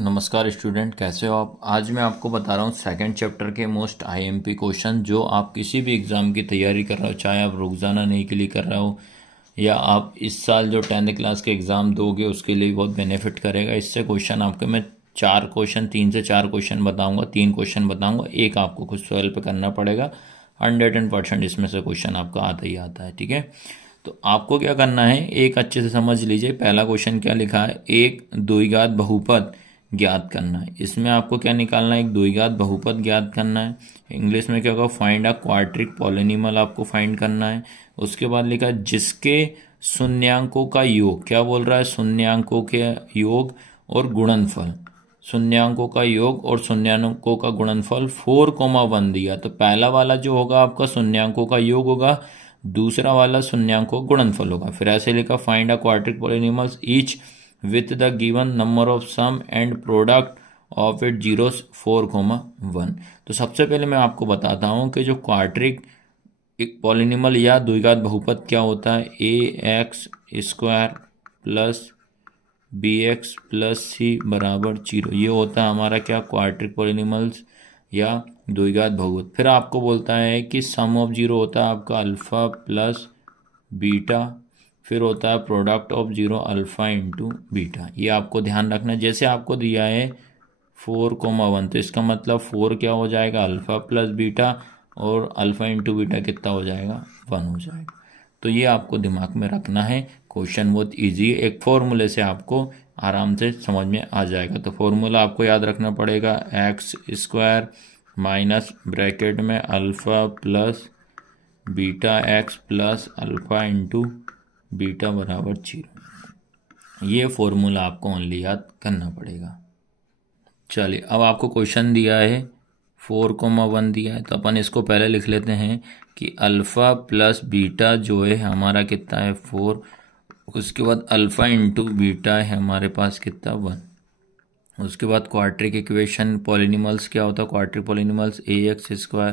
नमस्कार स्टूडेंट, कैसे हो आप। आज मैं आपको बता रहा हूँ सेकंड चैप्टर के मोस्ट आईएमपी क्वेश्चन जो आप किसी भी एग्ज़ाम की तैयारी कर रहे हो, चाहे आप रोज़ाना नहीं के लिए कर रहे हो या आप इस साल जो 10th क्लास के एग्ज़ाम दोगे उसके लिए बहुत बेनिफिट करेगा। इससे क्वेश्चन आपके मैं 3 से 4 क्वेश्चन बताऊँगा, 3 क्वेश्चन बताऊँगा, एक आपको कुछ सॉल्व करना पड़ेगा। 100% इसमें से क्वेश्चन आपका आता ही आता है, ठीक है। तो आपको क्या करना है, एक अच्छे से समझ लीजिए। पहला क्वेश्चन क्या लिखा है, एक द्विघात बहुपद ज्ञात करना है। इसमें आपको क्या निकालना है, एक द्विघात बहुपद ज्ञात करना है। इंग्लिश में क्या होगा, फाइंड अ क्वाड्रिक पॉलिनॉमियल आपको फाइंड करना है। उसके बाद लिखा है जिसके शून्यांकों का योग, क्या बोल रहा है, शून्यांकों के योग और गुणनफल, शून्यांकों का योग और शून्यांकों का गुणनफल 4,1 दिया। तो पहला वाला जो होगा आपका शून्यांकों का योग होगा, दूसरा वाला शून्यांकों गुणनफल होगा। फिर ऐसे लिखा find a quadric polynomials each with the given number of sum and product of it zeroes 4,1। तो सबसे पहले मैं आपको बताता हूं कि जो क्वाड्रिक एक पॉलिनॉमियल या द्विघात बहुपद क्या होता है, ax² plus bx plus c बराबर 0। ये होता है हमारा क्या, क्वाड्रिक पॉलिनॉमियल्स या द्विघात बहुपद। फिर आपको बोलता है कि सम ऑफ जीरो होता है आपका अल्फा प्लस बीटा, फिर होता है product of zero alpha into beta. ये आपको ध्यान रखना है। जैसे आपको दिया है 4,1, तो इसका मतलब 4 क्या हो जाएगा, अल्फा प्लस बीटा, और अल्फा इंटू बीटा कितना हो जाएगा, 1 हो जाएगा। तो ये आपको दिमाग में रखना है। क्वेश्चन बहुत इजी है, एक फॉर्मूले से आपको आराम से समझ में आ जाएगा। तो फॉर्मूला आपको याद रखना पड़ेगा, x² माइनस ब्रैकेट में alpha plus beta x plus alpha into beta बराबर 0। ये फॉर्मूला आपको ओनली याद करना पड़ेगा। चलिए, अब आपको क्वेश्चन दिया है 4,1 दिया है, तो अपन इसको पहले लिख लेते हैं कि अल्फा प्लस बीटा जो है हमारा कितना है 4, उसके बाद अल्फा इंटू बीटा है हमारे पास कितना 1। उसके बाद क्वाड्रिक इक्वेशन पॉलिनॉमियल्स क्या होता है, quadric polynomials ax²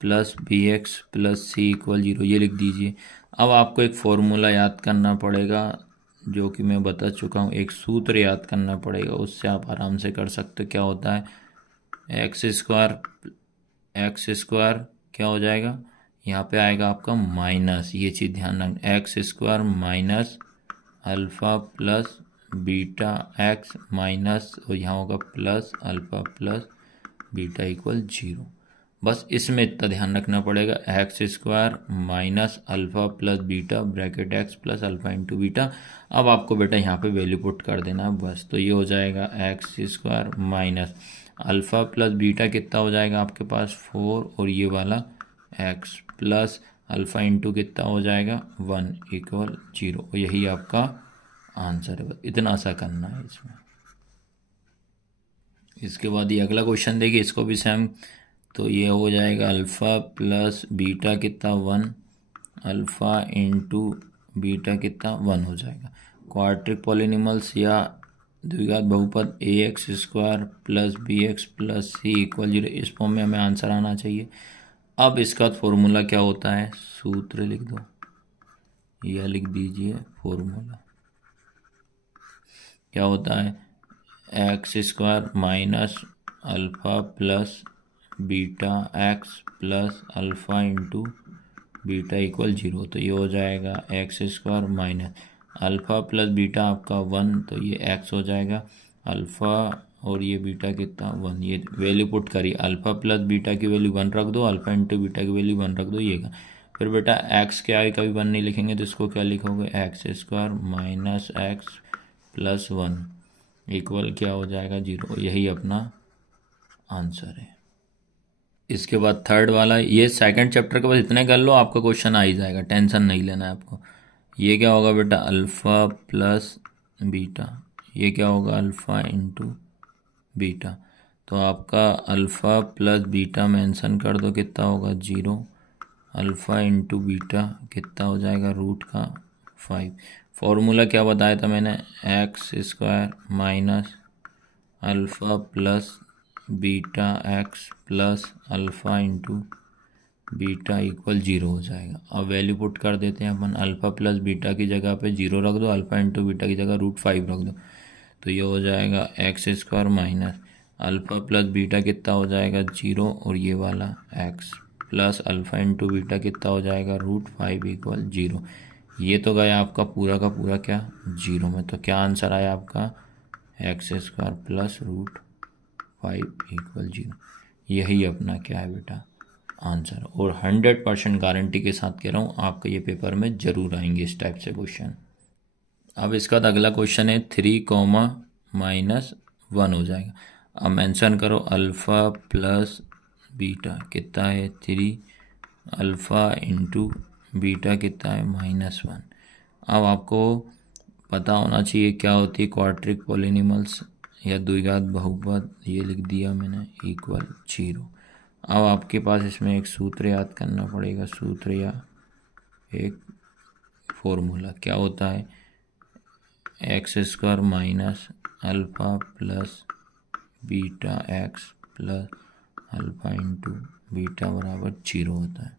plus bx plus c equal 0, ये लिख दीजिए। अब आपको एक फॉर्मूला याद करना पड़ेगा जो कि मैं बता चुका हूँ, एक सूत्र याद करना पड़ेगा, उससे आप आराम से कर सकते हो। क्या होता है, x² क्या हो जाएगा, यहाँ पे आएगा आपका माइनस, ये चीज़ ध्यान रखना, x² minus alpha plus beta x minus, और यहाँ होगा plus alpha plus beta equal 0। बस इसमें इतना ध्यान रखना पड़ेगा, x² minus alpha plus beta bracket x plus alpha into beta. अब आपको बेटा यहाँ पे वैल्यू पुट कर देना है बस। तो ये हो जाएगा x² minus alpha plus beta कितना हो जाएगा आपके पास 4, और ये वाला x प्लस अल्फा इंटू कितना हो जाएगा 1 इक्वल 0। यही आपका आंसर है। बस इतना सा करना है इसमें। इसके बाद ये अगला क्वेश्चन देखिए, इसको भी सेम। तो ये हो जाएगा अल्फ़ा प्लस बीटा कितना 1, अल्फ़ा इंटू बीटा कितना 1 हो जाएगा। क्वाड्रिक पॉलिनॉमियल्स या द्विघात बहुपद ax² plus bx plus c equal 0, इस फॉर्म में हमें आंसर आना चाहिए। अब इसका फॉर्मूला क्या होता है, सूत्र लिख दो या लिख दीजिए फॉर्मूला। क्या होता है, x² minus alpha plus beta x plus alpha into beta equal 0। तो ये हो जाएगा x² minus alpha plus beta आपका 1, तो ये x हो जाएगा, अल्फ़ा और ये बीटा कितना 1। ये वैल्यू पुट करिए, अल्फ़ा प्लस बीटा की वैल्यू 1 रख दो, अल्फ़ा इंटू बीटा की वैल्यू 1 रख दो, ये का। फिर बेटा x के आगे कभी 1 नहीं लिखेंगे, तो इसको क्या लिखोगे, x² minus x plus 1 equal क्या हो जाएगा 0। यही अपना आंसर है। इसके बाद थर्ड वाला, ये सेकंड चैप्टर के बाद इतने कर लो, आपका क्वेश्चन आ ही जाएगा, टेंशन नहीं लेना है आपको। ये क्या होगा बेटा, अल्फ़ा प्लस बीटा, ये क्या होगा अल्फ़ा इंटू बीटा। तो आपका अल्फ़ा प्लस बीटा मेंशन कर दो, कितना होगा 0, अल्फ़ा इंटू बीटा कितना हो जाएगा √5। फॉर्मूला क्या बताया था मैंने, x² minus alpha plus beta x plus alpha into beta equal 0 हो जाएगा। अब वैल्यू पुट कर देते हैं अपन, अल्फ़ा प्लस बीटा की जगह पे 0 रख दो, अल्फ़ा इंटू बीटा की जगह √5 रख दो। तो ये हो जाएगा x square minus alpha plus beta कितना हो जाएगा 0, और ये वाला x plus alpha into beta कितना हो जाएगा √5 इक्वल 0। ये तो गया आपका पूरा का पूरा क्या 0 में। तो क्या आंसर आया आपका एक्स स्क्वायर प्लस √5 इक्वल 0। यही अपना क्या है बेटा आंसर। और 100% गारंटी के साथ कह रहा हूँ आपका ये पेपर में ज़रूर आएंगे इस टाइप से क्वेश्चन। अब इसका अगला क्वेश्चन है 3, -1 हो जाएगा। अब मेंशन करो अल्फ़ा प्लस बीटा कितना है 3, अल्फ़ा इंटू बीटा कितना है -1। अब आपको पता होना चाहिए क्या होती है क्वाड्रिक पॉलिनॉमियल्स या द्विघात बहुपद, ये लिख दिया मैंने इक्वल 0। अब आपके पास इसमें एक सूत्र याद करना पड़ेगा, सूत्र या एक फॉर्मूला क्या होता है x square minus alpha plus beta x plus alpha into beta बराबर 0 होता है।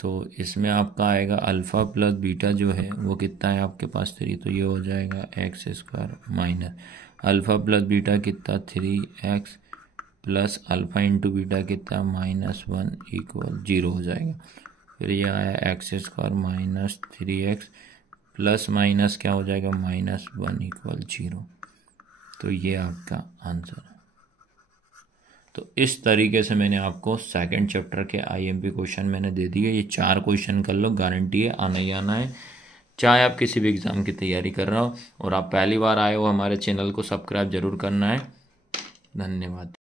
तो इसमें आपका आएगा अल्फ़ा प्लस बीटा जो है वो कितना है आपके पास 3, तो ये हो जाएगा x square minus alpha plus beta कितना 3x plus alpha into beta कितना -1 इक्वल 0 हो जाएगा। फिर ये आया x square minus 3x plus minus क्या हो जाएगा -1 इक्वल 0। तो ये आपका आंसर है। तो इस तरीके से मैंने आपको सेकंड चैप्टर के आईएमपी क्वेश्चन मैंने दे दिए। ये 4 क्वेश्चन कर लो, गारंटी है आना ही आना है, चाहे आप किसी भी एग्ज़ाम की तैयारी कर रहे हो। और आप पहली बार आए हो हमारे चैनल को सब्सक्राइब जरूर करना है। धन्यवाद।